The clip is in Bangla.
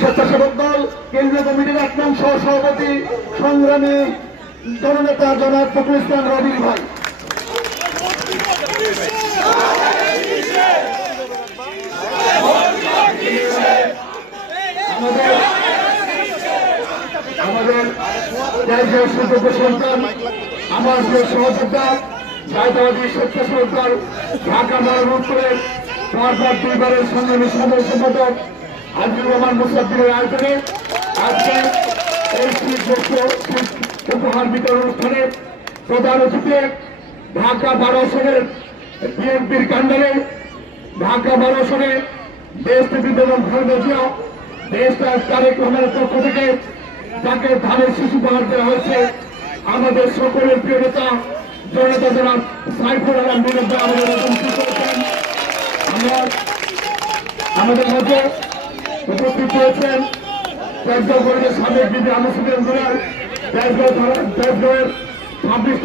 স্বেচ্ছাসেবক দল কেন্দ্রীয় কমিটির ১ নং সহ সভাপতি সংগ্রামী জননেতা জনাব ফখরুল ইসলাম রবির ভাই। আমাদের জাতীয় সুযোগ্য সন্তান আমার যে সহযোদ্ধা জাতীয়বাদী স্বেচ্ছাসেবক দল ঢাকা মহানগর উত্তরের পরপর 2বারের সংগ্রামী সাধারণ সম্পাদক আজিজুর রহমান মুসাদ্দিরের আয়োজনে আজকে এই উপহার বিতরণ অনুষ্ঠানে প্রধান অতিথি ঢাকা 12 আসনের বিএনপির কাণ্ডারে ঢাকা 12 আসনে দেশ নেত্রী বেগম খালেদা জিয়া দেশ তারেক রহমানের পক্ষ থেকে যাকে ধানের শিশু উপহার দেওয়া হয়েছে আমাদের সকলের প্রিয় নেতা জনতা জনাব সাইফুল আলম বিরুদ্ধে আমাদের মধ্যে উপস্থিত হয়েছেন সাবেক বিধি আলোচনা দেশগড়ের 26